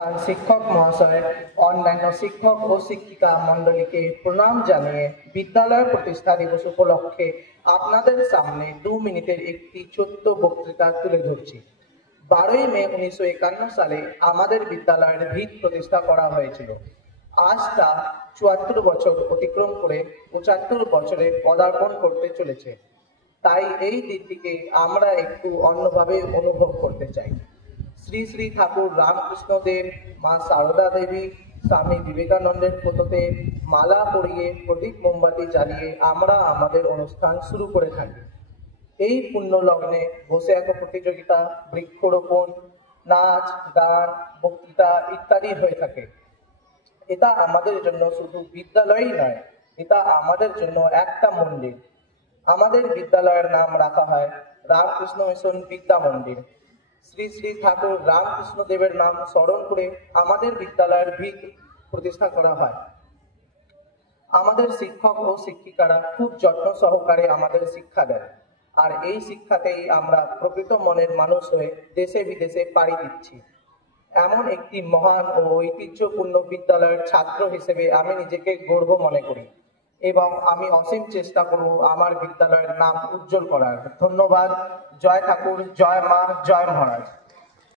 শিক্ষক মহাশয়, অন্যান্য শিক্ষক ও শিক্ষিকা মণ্ডলীকে প্রণাম জানিয়ে বিদ্যালয় প্রতিষ্ঠা দিবস উপলক্ষে আপনাদের সামনে 2 মিনিটের একটি ছোট্ট বক্তৃতা তুলে ধরছি। 12ই মে 1951 সালে আমাদের বিদ্যালয়ের ভিত প্রতিষ্ঠা করা হয়েছিল। আজ তা 74 বছর অতিক্রম করে 75 বছরে পদার্পণ করতে চলেছে। তাই এই দিনটিকে আমরা একটু অন্যভাবে অনুভব করতে চাই। শ্রী শ্রী ঠাকুর রামকৃষ্ণ দেব, মা সারদা দেবী, স্বামী বিবেকানন্দের ফটোতে মালা পরিয়ে প্রদীপ মোমবাতি জ্বালিয়ে আমরা আমাদের অনুষ্ঠান শুরু করে থাকি। এই পুণ্য লগ্নে বসে আঁকো প্রতিযোগিতা, বৃক্ষরোপণ, নাচ, গান, বক্তৃতা ইত্যাদি হয়ে থাকে। এটা আমাদের জন্য শুধু বিদ্যালয়ই নয়, এটা আমাদের জন্য একটা মন্দির। আমাদের বিদ্যালয়ের নাম রাখা হয় রামকৃষ্ণ মিশন বিদ্যা মন্দির। শ্রী শ্রী ঠাকুর রামকৃষ্ণ দেবের নাম স্মরণ করে আমাদের বিদ্যালয়ের ভিত প্রতিষ্ঠা করা হয়। আমাদের শিক্ষক ও শিক্ষিকারা খুব যত্ন সহকারে আমাদের শিক্ষা দেন, আর এই শিক্ষাতেই আমরা প্রকৃত মনের মানুষ হয়ে দেশে বিদেশে পাড়ি দিচ্ছি। এমন একটি মহান ও ঐতিহ্যপূর্ণ বিদ্যালয়ের ছাত্র হিসেবে আমি নিজেকে গর্ব মনে করি এবং আমি অসীম চেষ্টা করব আমার বিদ্যালয়ের নাম উজ্জ্বল করার। ধন্যবাদ। জয় ঠাকুর, জয় মা, জয় মহারাজ।